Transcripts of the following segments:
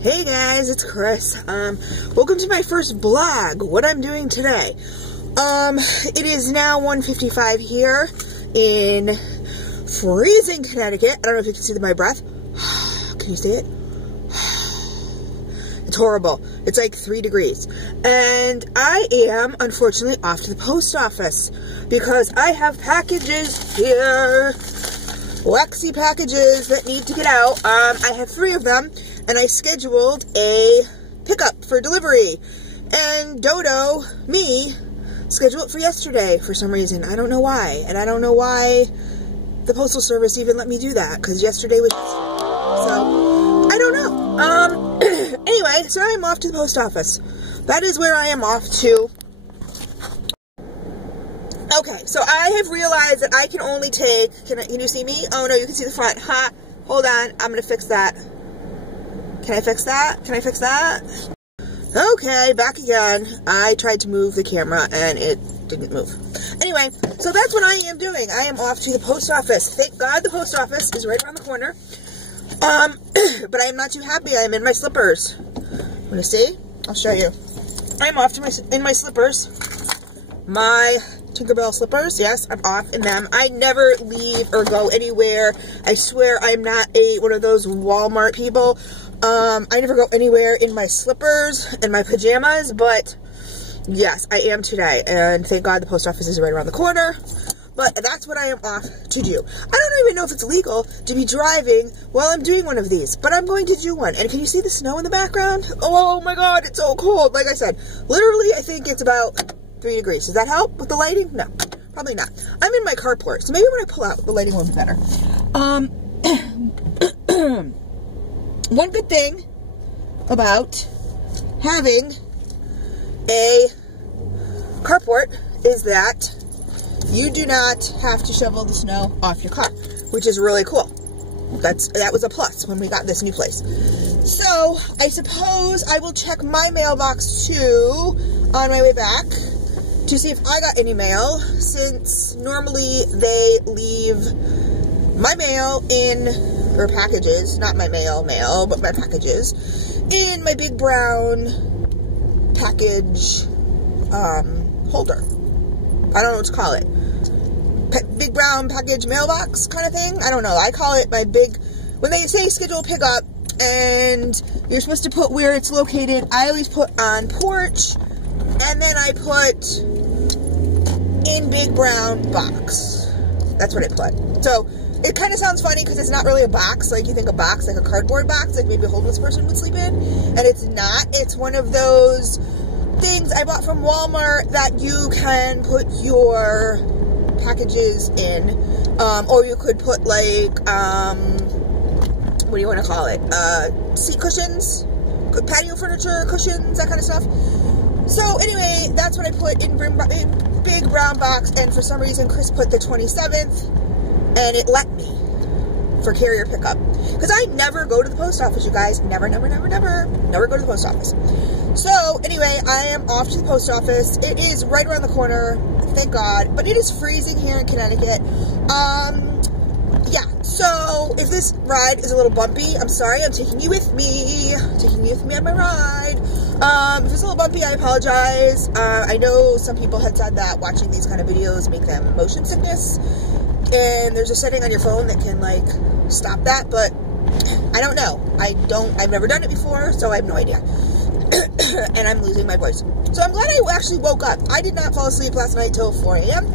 Hey guys, it's Chris. Welcome to my first vlog. What I'm doing today. It is now 1:55 here in freezing Connecticut. I don't know if you can see my breath. Can you see it? It's horrible. It's like 3 degrees. And I am, unfortunately, off to the post office because I have packages here. Lexi packages that need to get out. I have 3 of them. And I scheduled a pickup for delivery. And Dodo, me, scheduled it for yesterday for some reason. I don't know why. And I don't know why the Postal Service even let me do that. Because yesterday was yesterday. So, I don't know. Anyway, so I'm off to the post office. That is where I am off to. Okay, so I have realized that I can only take... Can you see me? Oh no, you can see the front. Ha! Hold on, I'm going to fix that. Can I fix that? Can I fix that? Okay, back again. I tried to move the camera and it didn't move. Anyway, so that's what I am doing. I am off to the post office. Thank God the post office is right around the corner. But I am not too happy. I am in my slippers. Want to see? I'll show you. I am off to in my slippers. My Tinkerbell slippers. Yes, I'm off in them. I never leave or go anywhere. I swear I'm not one of those Walmart people. I never go anywhere in my slippers and my pajamas, but yes, I am today, and thank God the post office is right around the corner, but that's what I am off to do. I don't even know if it's legal to be driving while I'm doing one of these, but I'm going to do one. And can you see the snow in the background? Oh my God, it's so cold. Like I said, literally, I think it's about 3 degrees. Does that help with the lighting? No, probably not. I'm in my carport, so maybe when I pull out, the lighting will be better. One good thing about having a carport is that you do not have to shovel the snow off your car, which is really cool. That was a plus when we got this new place. So I suppose I will check my mailbox too on my way back to see if I got any mail, since normally they leave my mail in, or packages, not my mail, but my packages, in my big brown package holder. I don't know what to call it. Big brown package mailbox kind of thing? I don't know. I call it my big, when they say schedule pickup and you're supposed to put where it's located, I always put on porch, and then I put in big brown box. That's what I put. So, it kind of sounds funny because it's not really a box, like you think a box, like a cardboard box, like maybe a homeless person would sleep in, and it's not. It's one of those things I bought from Walmart that you can put your packages in, or you could put like, what do you want to call it, seat cushions, patio furniture cushions, that kind of stuff. So anyway, that's what I put in big brown box, and for some reason Chris put the 27th, and it let me for carrier pickup. Because I never go to the post office, you guys. Never go to the post office. So, anyway, I am off to the post office. It is right around the corner, thank God. But it is freezing here in Connecticut. Yeah, so if this ride is a little bumpy, I'm sorry. I'm taking you with me. On my ride. If it's a little bumpy, I apologize. I know some people had said that watching these kind of videos make them motion sickness. And there's a setting on your phone that can, like, stop that, but I don't know. I've never done it before, so I have no idea. And I'm losing my voice. So I'm glad I actually woke up. I did not fall asleep last night till 4 a.m.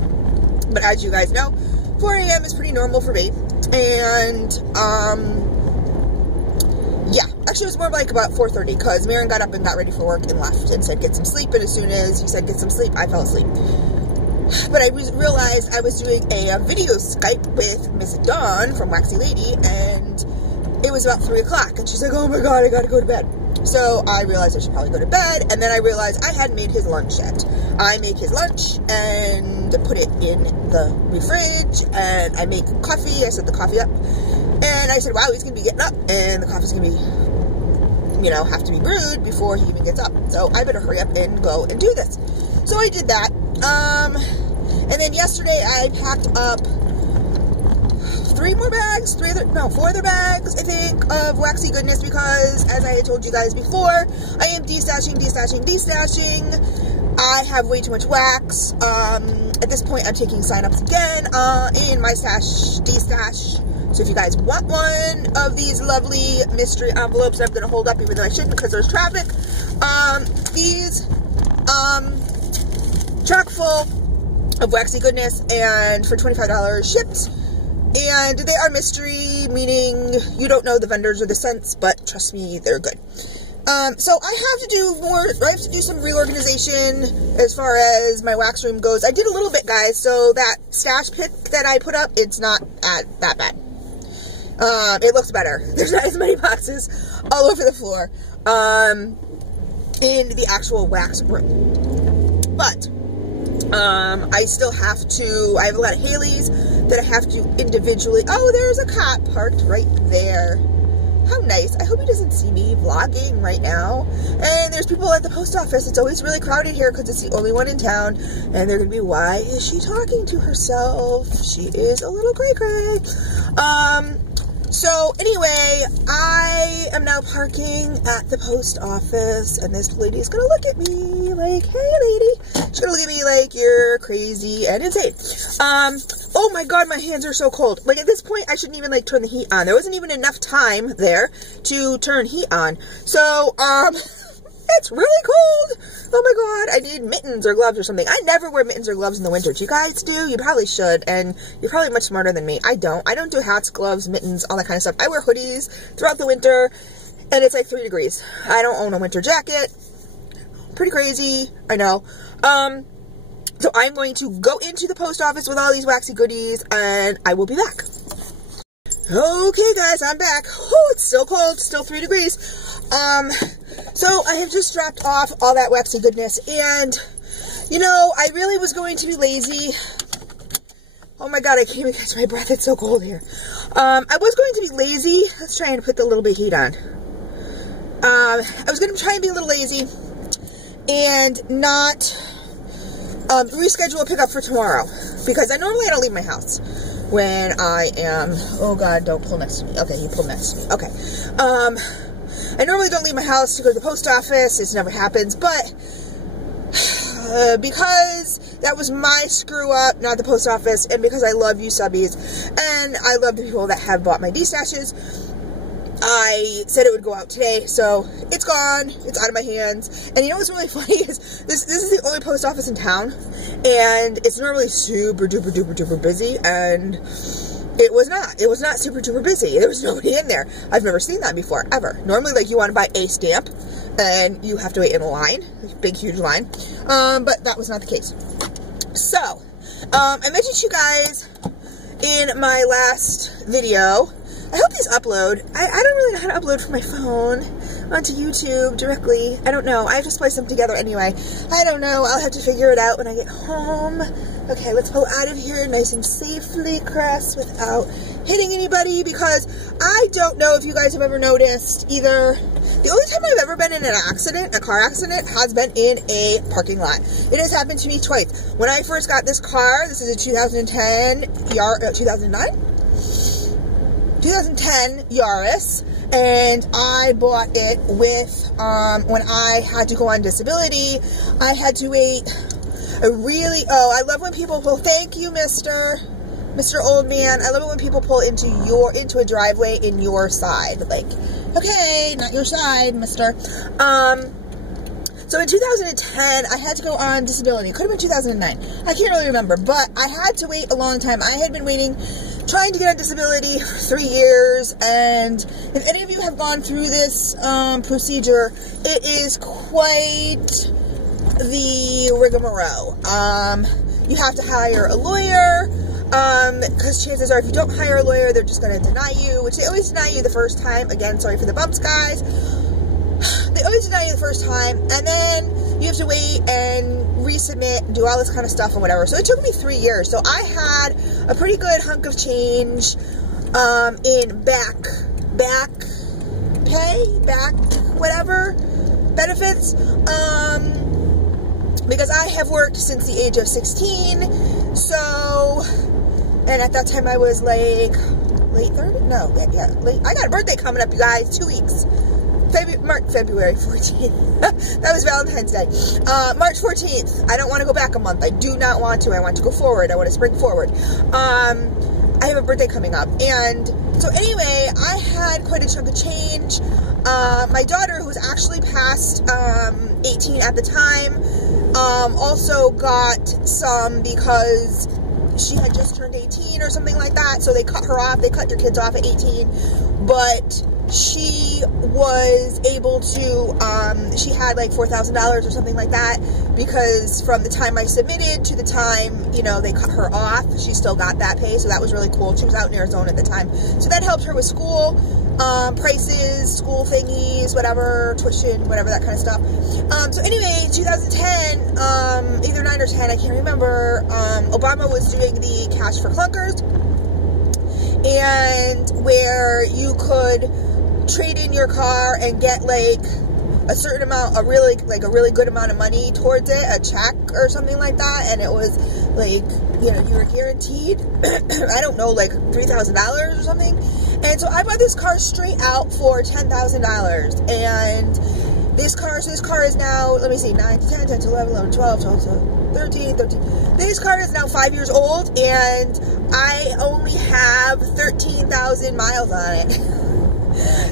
But as you guys know, 4 a.m. is pretty normal for me. And, yeah. Actually, it was more like about 4:30, because Marin got up and got ready for work and left and said, get some sleep. And as soon as he said, get some sleep, I fell asleep. But I realized I was doing a video Skype with Miss Dawn from Waxy Lady, and it was about 3 o'clock, and she's like, oh my God, I gotta go to bed. So I realized I should probably go to bed, and then I realized I hadn't made his lunch yet. I make his lunch and put it in the fridge, and I make coffee. I set the coffee up, and I said, wow, he's gonna be getting up, and the coffee's gonna be, you know, have to be brewed before he even gets up. So I better hurry up and go and do this. So I did that. And then yesterday I packed up 4 other bags, I think, of waxy goodness, because as I had told you guys before, I am destashing. I have way too much wax. At this point, I'm taking sign-ups again in my destash. So if you guys want one of these lovely mystery envelopes that I'm going to hold up, even though I shouldn't because there's traffic, these chock full of waxy goodness, and for $25 shipped. And they are mystery, meaning you don't know the vendors or the scents, but trust me, they're good. So I have to do some reorganization as far as my wax room goes. I did a little bit, guys, so that stash pic that I put up, it's not that bad. It looks better. There's not as many boxes all over the floor, in the actual wax room. But, I still have to, I have a lot of Haleys that I have to individually, oh, there's a cop parked right there. How nice. I hope he doesn't see me vlogging right now. And there's people at the post office. It's always really crowded here because it's the only one in town. And they're going to be, why is she talking to herself? She is a little cray-cray. So anyway, I am now parking at the post office, and this lady is going to look at me like, hey lady. She's going to look at me like, you're crazy and insane. Oh my god, my hands are so cold. Like, at this point, I shouldn't even, like, turn the heat on. There wasn't even enough time there to turn heat on. So, it's really cold. Oh my god, I need mittens or gloves or something. I never wear mittens or gloves in the winter. Do you guys do? You probably should, and you're probably much smarter than me. I don't do hats, gloves, mittens, all that kind of stuff. I wear hoodies throughout the winter, and it's like 3 degrees. I don't own a winter jacket. Pretty crazy, I know. So I'm going to go into the post office with all these waxy goodies, and I will be back. Okay, guys, I'm back. Oh, it's still cold, still 3 degrees. So I have just dropped off all that waxy goodness, and, you know, I really was going to be lazy. Oh my god, I can't even catch my breath, it's so cold here. I was going to be lazy. Let's try and put a little bit of heat on. I was going to try and be a little lazy, and not, reschedule a pickup for tomorrow, because I don't leave my house when I am, oh god, don't pull next to me. Okay, he pulled next to me. Okay. I normally don't leave my house to go to the post office. It never happens, but because that was my screw up, not the post office, and because I love you subbies, and I love the people that have bought my D-stashes, I said it would go out today, so it's gone. It's out of my hands. And you know what's really funny is this is the only post office in town, and it's normally super duper duper duper busy, and it was not super duper busy. There was nobody in there. I've never seen that before, ever. Normally, like, you want to buy a stamp, and you have to wait in a line, big huge line, but that was not the case. So, I mentioned to you guys in my last video, I hope these upload. I don't really know how to upload from my phone onto YouTube directly. I don't know. I have to splice them together anyway. I don't know. I'll have to figure it out when I get home. Okay, let's pull out of here nice and safely, Cress, without hitting anybody, because I don't know if you guys have ever noticed either. The only time I've ever been in an accident, a car accident, has been in a parking lot. It has happened to me twice. When I first got this car, this is a 2010 Yaris, and I bought it with, when I had to go on disability, I had to wait a really, I love when people pull, thank you, Mr. Old Man, I love it when people pull into a driveway in your side, like, okay, not your side, mister. So in 2010, I had to go on disability. It could have been 2009. I can't really remember, but I had to wait a long time. I had been waiting, trying to get on disability for 3 years, and if any of you have gone through this procedure, it is quite the rigmarole. You have to hire a lawyer, because chances are if you don't hire a lawyer, they're just going to deny you, which they always deny you the first time. Again, sorry for the bumps, guys. They always deny you the first time, and then you have to wait and resubmit and do all this kind of stuff and whatever. So it took me 3 years. So I had a pretty good hunk of change in back whatever benefits, because I have worked since the age of 16. So, and at that time I was like late 30s? No, yeah, late. I got a birthday coming up, you guys, 2 weeks. February 14th. That was Valentine's Day. March 14th. I don't want to go back a month. I do not want to. I want to go forward. I want to spring forward. I have a birthday coming up. And so anyway, I had quite a chunk of change. My daughter, who was actually past 18 at the time, also got some because she had just turned 18 or something like that. So they cut her off. They cut your kids off at 18. But she was able to, she had like $4,000 or something like that, because from the time I submitted to the time, you know, they cut her off, she still got that pay, so that was really cool. She was out in Arizona at the time, so that helped her with school, prices, school thingies, whatever, tuition, whatever, that kind of stuff. So anyway, 2010, either 9 or 10, I can't remember, Obama was doing the Cash for Clunkers, and where you could trade in your car and get like a certain amount, a really good amount of money towards it, a check or something like that, and it was like, you know, you were guaranteed I don't know, like $3,000 or something. And so I bought this car straight out for $10,000, and this car is now, let me see, 9 to 10, 10 to 11, 11 to 12, 12 to 13. This car is now 5 years old, and I only have 13,000 miles on it.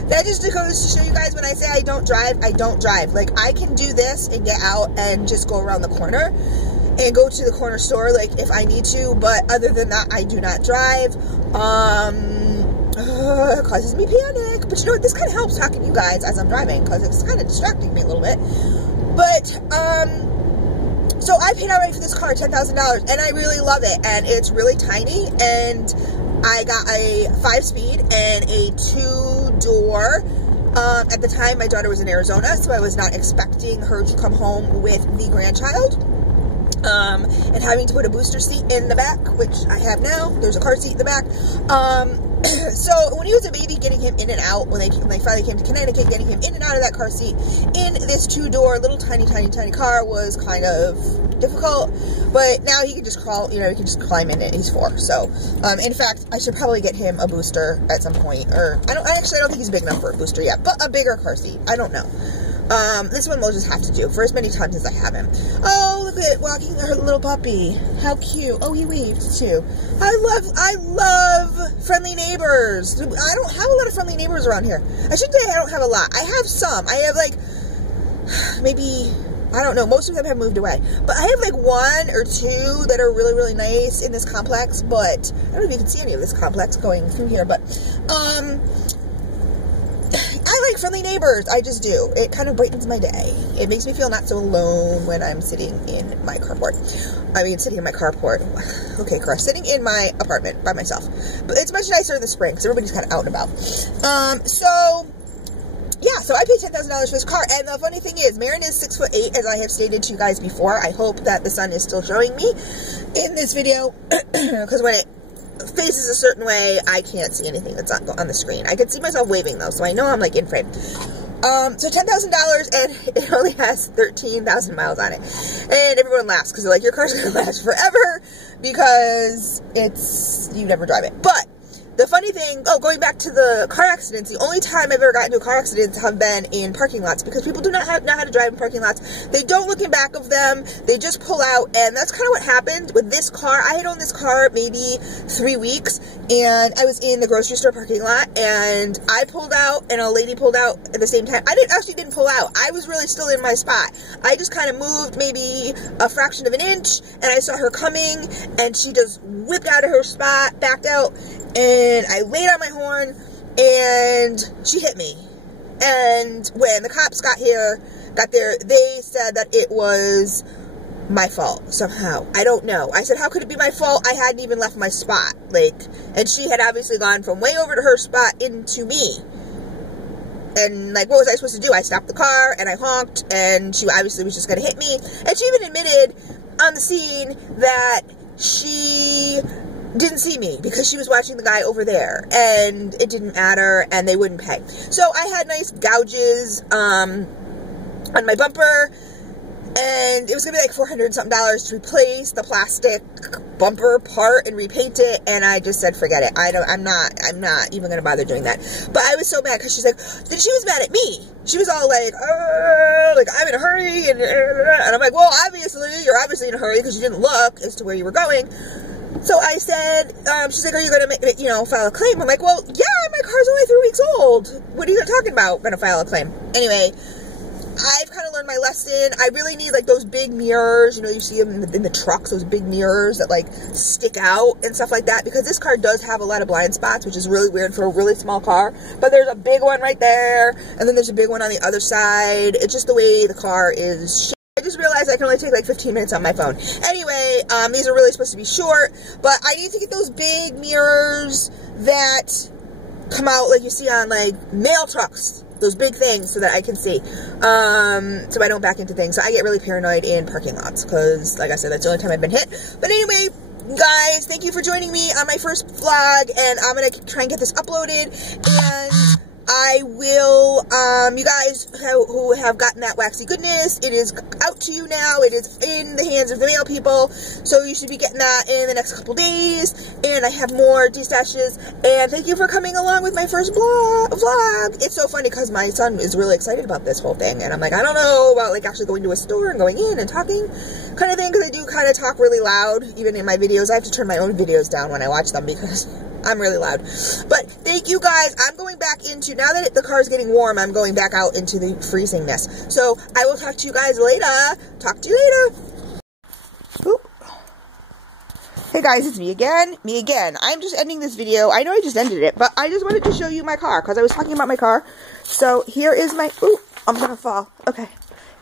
That just goes to show you guys, when I say I don't drive, I don't drive. Like, I can do this and get out and just go around the corner and go to the corner store, like, if I need to, but other than that, I do not drive. It causes me panic, but you know what, this kind of helps talking to you guys as I'm driving, because it's kind of distracting me a little bit. But, so I paid outright for this car, $10,000, and I really love it, and it's really tiny, and I got a 5-speed and a 2-door. At the time, my daughter was in Arizona, so I was not expecting her to come home with the grandchild. And having to put a booster seat in the back, which I have now. There's a car seat in the back. So when he was a baby, getting him in and out, when they finally came to Connecticut, getting him in and out of that car seat in this 2-door little tiny car was kind of difficult. But now he can just crawl, you know, he can just climb in it. He's 4. So, in fact, I should probably get him a booster at some point. Or I don't think he's big enough for a booster yet, but a bigger car seat. I don't know. This one we'll just have to do for as many times as I have him. Oh, look at walking her little puppy. How cute. Oh, he waved too. I love friendly neighbors. I don't have a lot of friendly neighbors around here. I shouldn't say I don't have a lot. I have some. I have like, maybe, I don't know, most of them have moved away. But I have like 1 or 2 that are really, really nice in this complex, but I don't know if you can see any of this complex going through here, but, I like friendly neighbors. I just do. It kind of brightens my day. It makes me feel not so alone when I'm sitting in my carport. I mean, sitting in my carport. Okay, car. Sitting in my apartment by myself. But it's much nicer in the spring because everybody's kind of out and about. So, yeah, so I paid $10,000 for this car. And the funny thing is, Marin is 6'8", as I have stated to you guys before. I hope that the sun is still showing me in this video, because when it faces a certain way, I can't see anything that's on the screen. I can see myself waving though, so I know I'm like in frame. So $10,000, and it only has 13,000 miles on it. And everyone laughs because they're like, your car's gonna last forever because you never drive it. But the funny thing, going back to the car accidents, the only time I've ever gotten into a car accident have been in parking lots, because people do not know how to drive in parking lots. They don't look in back of them. They just pull out, and that's kind of what happened with this car. I had owned this car maybe 3 weeks, and I was in the grocery store parking lot, and I pulled out, and a lady pulled out at the same time. I didn't pull out. I was really still in my spot. I just kind of moved maybe a fraction of an inch, and I saw her coming, and she just whipped out of her spot, backed out, and I laid on my horn, and she hit me. And when the cops got there, they said that it was my fault somehow. I don't know. I said, how could it be my fault? I hadn't even left my spot. Like, and she had obviously gone from way over to her spot into me. And, like, what was I supposed to do? I stopped the car, and I honked, and she obviously was just going to hit me. And she even admitted on the scene that she didn't see me because she was watching the guy over there, and it didn't matter, and they wouldn't pay. So I had nice gouges on my bumper, And it was gonna be like $400 something to replace the plastic bumper part and repaint it, and I just said forget it. I'm not even gonna bother doing that. But I was so mad because she's like, then she was mad at me. She was all like I'm in a hurry, and I'm like, well, you're obviously in a hurry because you didn't look as to where you were going. So I said, she's like, are you gonna file a claim? I'm like, well, yeah, my car's only 3 weeks old. What are you talking about? Gonna file a claim? Anyway, I've kind of learned my lesson. I really need like those big mirrors, you see them in the trucks, those big mirrors that like stick out and stuff like that, because this car does have a lot of blind spots, which is really weird for a really small car. But there's a big one right there, and then there's a big one on the other side. It's just the way the car is shaped. I just realized I can only take like 15 minutes on my phone. Anyway, these are really supposed to be short, but I need to get those big mirrors that come out like you see on like mail trucks. Those big things so that I can see, so I don't back into things. So I get really paranoid in parking lots because, like I said, that's the only time I've been hit. But anyway, guys, thank you for joining me on my first vlog, and I'm going to try and get this uploaded, and I will, you guys who have gotten that waxy goodness, it is out to you now. It is in the hands of the mail people, so you should be getting that in the next couple days, and I have more destashes, and thank you for coming along with my first vlog. It's so funny because my son is really excited about this whole thing, and I'm like, I don't know about like actually going to a store and going in and talking kind of thing, because I do kind of talk really loud, even in my videos. I have to turn my own videos down when I watch them because I'm really loud. But thank you guys. I'm going back into, now that the car is getting warm, I'm going back out into the freezingness. So I will talk to you guys later. Talk to you later. Oop. Hey guys, it's me again. I'm just ending this video. I know I just ended it, but I just wanted to show you my car because I was talking about my car. So here is my, ooh, I'm gonna fall. Okay.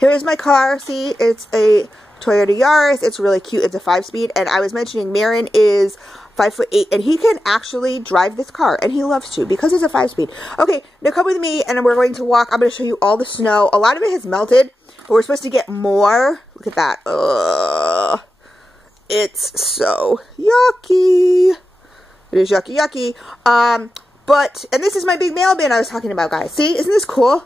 Here is my car. See, it's a Toyota Yaris. It's really cute. It's a 5-speed, and I was mentioning Marin is 5'8", and he can actually drive this car, and he loves to because it's a 5-speed. Okay, now come with me, and we're going to walk. I'm going to show you all the snow. A lot of it has melted, but we're supposed to get more. Look at that. Ugh. It's so yucky. It is yucky. And this is my big mail bin I was talking about, guys. See, isn't this cool?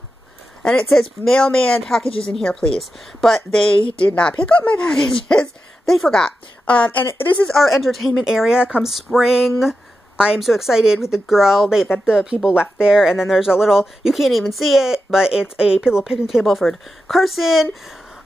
And it says, mailman, packages in here, please. But they did not pick up my packages. They forgot. And this is our entertainment area come spring. I am so excited with the grill that the people left there. And then there's a little, you can't even see it, but it's a little picnic table for Carson.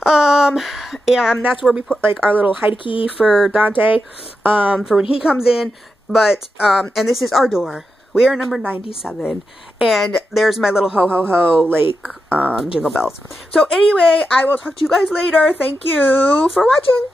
And that's where we put like our little hide key for Dante, for when he comes in. But, and this is our door. We are number 97, and there's my little ho ho ho, like, jingle bells. So anyway, I will talk to you guys later. Thank you for watching.